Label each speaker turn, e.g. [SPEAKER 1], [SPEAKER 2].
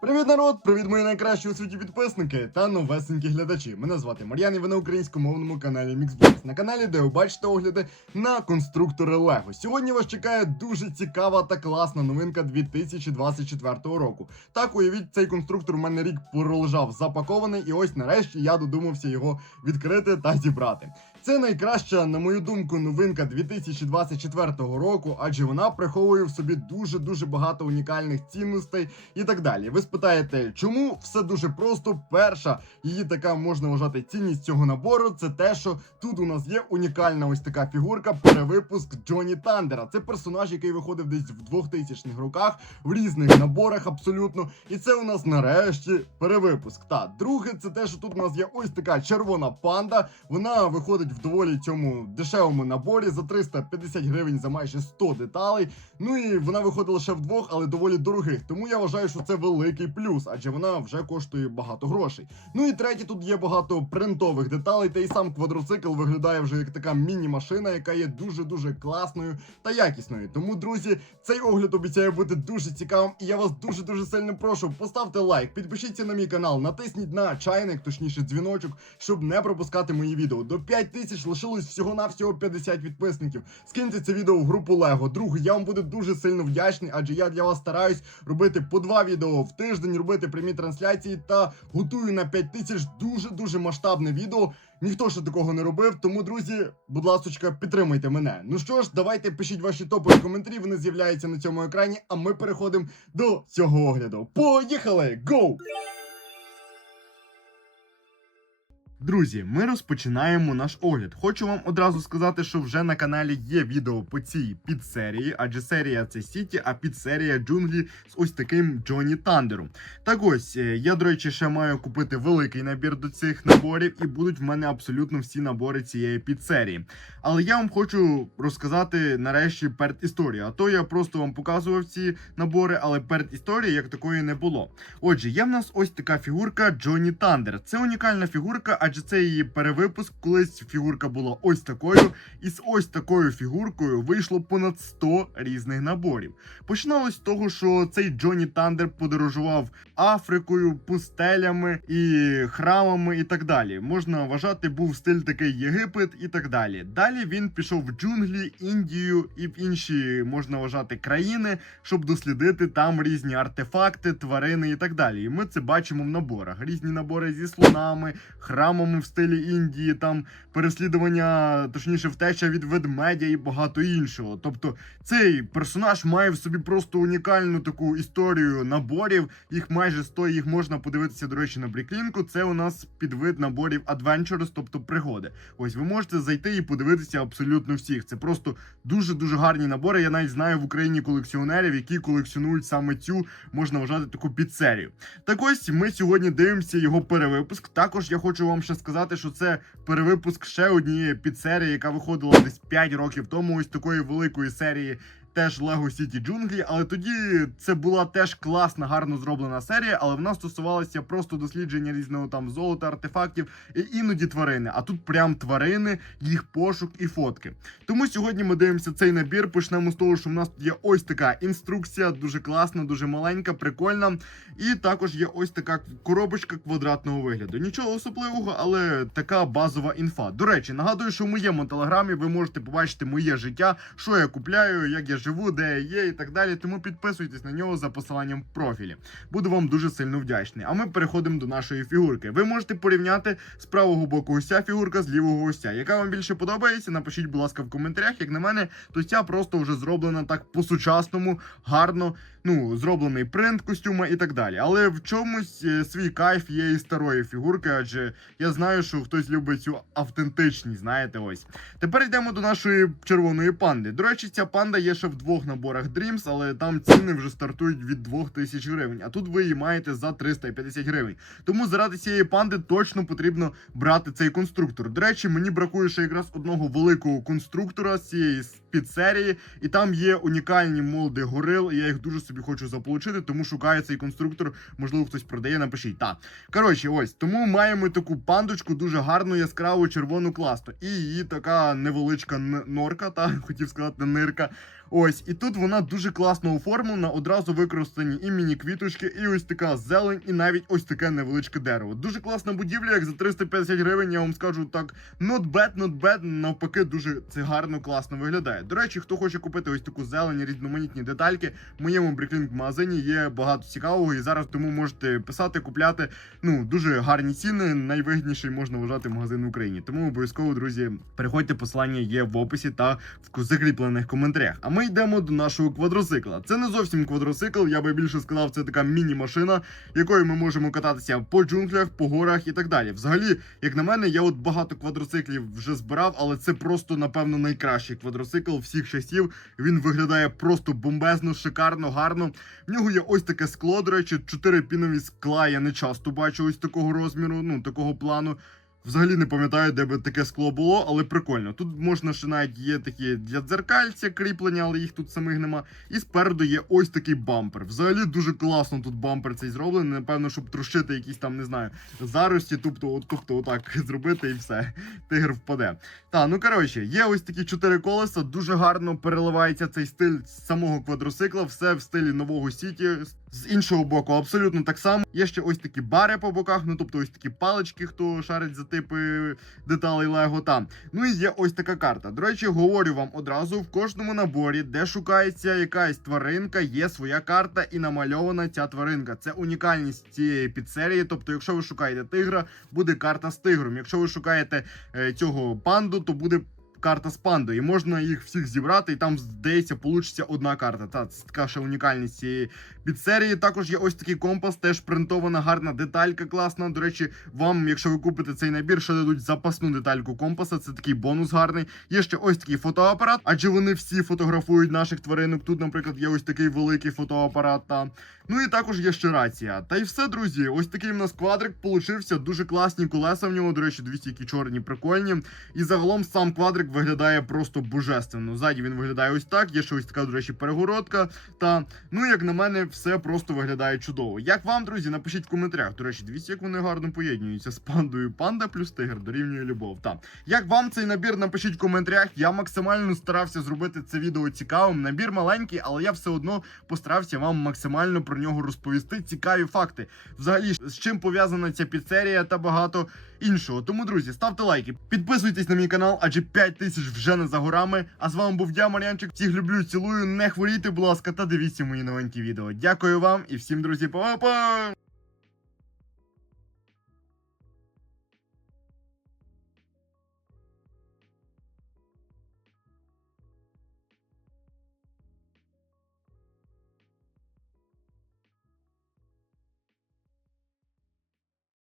[SPEAKER 1] Привіт, народ! Привіт, мої найкращі у світі підписники та новесенькі глядачі. Мене звати Мар'ян, і ви на українськомовному каналі Mixbox. На каналі, де ви бачите огляди на конструктори Лего. Сьогодні вас чекає дуже цікава та класна новинка 2024 року. Так, уявіть, цей конструктор у мене рік пролежав запакований, і ось нарешті я додумався його відкрити та зібрати. Це найкраща, на мою думку, новинка 2024 року, адже вона приховує в собі дуже дуже багато унікальних цінностей і так далі. Ви спитаєте, чому все дуже просто? Перша її така можна вважати цінність цього набору. Це те, що тут у нас є унікальна ось така фігурка, перевипуск Джоні Тандера. Це персонаж, який виходив десь в 2000-х роках в різних наборах абсолютно. І це у нас нарешті перевипуск. Та друге, це те, що тут у нас є ось така червона панда. Вона виходить в доволі цьому дешевому наборі за 350 гривень за майже 100 деталей. Ну і вона виходить лише вдвох, але доволі дорогих. Тому я вважаю, що це великий плюс, адже вона вже коштує багато грошей. Ну і третє, тут є багато принтових деталей, та й сам квадроцикл виглядає вже як така міні-машина, яка є дуже дуже класною та якісною. Тому, друзі, цей огляд обіцяє бути дуже цікавим, і я вас дуже дуже сильно прошу. Поставте лайк, підпишіться на мій канал, натисніть на чайник, точніше дзвіночок, щоб не пропускати мої відео. До 5 тисяч лишилось всього навсього 50 підписників. Скиньте це відео в групу Лего. Друге, я вам буду дуже сильно вдячний, адже я для вас стараюсь робити по два відео в тиждень, робити прямі трансляції та готую на 5 тисяч дуже дуже масштабне відео. Ніхто ще такого не робив, тому друзі, будь ласочка, підтримуйте мене. Ну що ж, давайте пишіть ваші топові коментарі. Вони з'являються на цьому екрані. А ми переходимо до цього огляду. Поїхали! Гоу! Друзі, ми розпочинаємо наш огляд. Хочу вам одразу сказати, що вже на каналі є відео по цій підсерії, адже серія це Сіті, а підсерія джунглі з ось таким Джоні Тандером. Так ось, е, я, до речі, ще маю купити великий набір до цих наборів, і будуть в мене абсолютно всі набори цієї підсерії. Але я вам хочу розказати нарешті перед історію. А то я просто вам показував ці набори, але перед історії як такої не було. Отже, є в нас ось така фігурка Джоні Тандер. Це унікальна фігурка, адже це її перевипуск. Колись фігурка була ось такою, і з ось такою фігуркою вийшло понад 100 різних наборів. Починалось з того, що цей Джоні Тандер подорожував Африкою, пустелями і храмами, і так далі. Можна вважати, був стиль такий Єгипет і так далі. Далі він пішов в джунглі, Індію і в інші можна вважати країни, щоб дослідити там різні артефакти, тварини і так далі. І ми це бачимо в наборах. Різні набори зі слонами, храмами в стилі Індії, там переслідування, точніше, втеча від ведмедя і багато іншого. Тобто цей персонаж має в собі просто унікальну таку історію наборів. Їх майже 100, їх можна подивитися, до речі, на Бріклінку. Це у нас підвид наборів Adventures, тобто пригоди. Ось ви можете зайти і подивитися абсолютно всіх. Це просто дуже дуже гарні набори. Я навіть знаю в Україні колекціонерів, які колекціонують саме цю можна вважати таку підсерію. Так ось ми сьогодні дивимося його перевипуск. Також я хочу вам ще сказати, що це перевипуск ще однієї підсерії, яка виходила десь 5 років тому. Ось такої великої серії. Теж Lego City Джунглі, але тоді це була теж класна, гарно зроблена серія, але вона стосувалася просто дослідження різного там золота, артефактів і іноді тварини. А тут прям тварини, їх пошук і фотки. Тому сьогодні ми дивимося цей набір. Почнемо з того, що в нас є ось така інструкція, дуже класна, дуже маленька, прикольна. І також є ось така коробочка квадратного вигляду. Нічого особливого, але така базова інфа. До речі, нагадую, що в моєму телеграмі ви можете побачити моє життя, що я купляю, як я живу, де я є і так далі. Тому підписуйтесь на нього за посиланням в профілі. Буду вам дуже сильно вдячний. А ми переходимо до нашої фігурки. Ви можете порівняти з правого боку ця фігурка з лівого ця. Яка вам більше подобається? Напишіть, будь ласка, в коментарях. Як на мене, то ця просто вже зроблена так по-сучасному, гарно. Ну, зроблений принт костюма і так далі. Але в чомусь е, свій кайф є і старої фігурки, адже я знаю, що хтось любить цю автентичність, знаєте, ось. Тепер йдемо до нашої червоної панди. До речі, ця панда є ще в двох наборах Dreams, але там ціни вже стартують від 2000 гривень. А тут ви її маєте за 350 гривень. Тому заради цієї панди точно потрібно брати цей конструктор. До речі, мені бракує ще якраз одного великого конструктора з цієї підсерії, і там є унікальні молди горил. І я їх дуже собі хочу заполучити, тому шукаю цей конструктор. Можливо, хтось продає, напишіть. Так. Коротше, ось тому маємо таку пандочку, дуже гарну, яскраву, червону класну. І її така невеличка норка, та хотів сказати нирка. Ось, і тут вона дуже класно оформлена, одразу використані і міні-квіточки, і ось така зелень, і навіть ось таке невеличке дерево. Дуже класна будівля, як за 350 гривень, я вам скажу так, not bad, not bad, навпаки, дуже це гарно, класно виглядає. До речі, хто хоче купити ось таку зелень, різноманітні детальки, в моєму бріклінг магазині є багато цікавого, і зараз тому можете писати, купляти. Ну, дуже гарні ціни, найвигідніший можна вважати магазин в Україні. Тому обов'язково, друзі, переходьте, посилання є в описі та в закріплених коментарях. А ми йдемо до нашого квадроцикла. Це не зовсім квадроцикл, я би більше сказав, це така міні-машина, якою ми можемо кататися по джунглях, по горах і так далі. Взагалі, як на мене, я от багато квадроциклів вже збирав, але це просто, напевно, найкращий квадроцикл всіх часів. Він виглядає просто бомбезно, шикарно, гарно. В нього є ось таке скло, до речі, чотири пінові скла. Я не часто бачу ось такого розміру, ну такого плану. Взагалі не пам'ятаю, де би таке скло було, але прикольно. Тут можна ще навіть є такі для дзеркальця кріплення, але їх тут самих нема. І спереду є ось такий бампер. Взагалі дуже класно тут бампер цей зроблений. Напевно, щоб трощити якісь там, не знаю, зарості, тобто, от, тобто отак зробити і все. Тигр впаде. Та, ну коротше, є ось такі чотири колеса. Дуже гарно переливається цей стиль з самого квадроцикла, все в стилі нового сіті. З іншого боку, абсолютно так само. Є ще ось такі бари по боках, ну тобто ось такі палички, хто шарить за типи деталей Лего там. Ну і є ось така карта. До речі, говорю вам одразу: в кожному наборі, де шукається якась тваринка, є своя карта і намальована ця тваринка. Це унікальність цієї підсерії. Тобто, якщо ви шукаєте тигра, буде карта з тигром. Якщо ви шукаєте е, цього панду, то буде. Карта з пандою, можна їх всіх зібрати, і там здається, получиться одна карта. Та така ще унікальність цієї підсерії. Також є ось такий компас, теж принтована гарна деталька класна. До речі, вам, якщо ви купите цей набір, ще дадуть запасну детальку компаса. Це такий бонус гарний. Є ще ось такий фотоапарат, адже вони всі фотографують наших тваринок. Тут, наприклад, є ось такий великий фотоапарат. Та ну і також є ще рація. Та й все, друзі. Ось такий в нас квадрик получився. Дуже класні колеса в ньому. До речі, дивіться, які чорні, прикольні. І загалом сам квадрик виглядає просто божественно. Ззаді він виглядає ось так. Є ще ось така, до речі, перегородка. Та ну, як на мене, все просто виглядає чудово. Як вам, друзі, напишіть в коментарях. До речі, дивіться, як вони гарно поєднуються з пандою. Панда плюс тигр дорівнює любов. Та як вам цей набір, напишіть в коментарях. Я максимально старався зробити це відео цікавим. Набір маленький, але я все одно постарався вам максимально нього розповісти. Цікаві факти. Взагалі, з чим пов'язана ця піцерія та багато іншого. Тому, друзі, ставте лайки, підписуйтесь на мій канал, адже 5 тисяч вже не за горами. А з вами був я, Мар'янчик. Всіх люблю, цілую. Не хворійте, будь ласка, та дивіться мої новенькі відео. Дякую вам і всім, друзі, па-па!